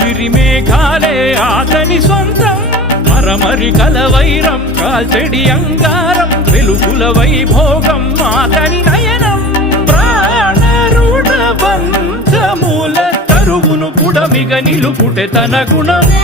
ఆవిరి మేఘాలే ఆతని సొంతం మరమరి కలవైరం కాల్చెడి అంగారం వెలుగుల వైభోగం ఆతని నయనం ప్రాణరుణ బంధముల తరువును పుడమిగ నిలుపుటె తన గుణమే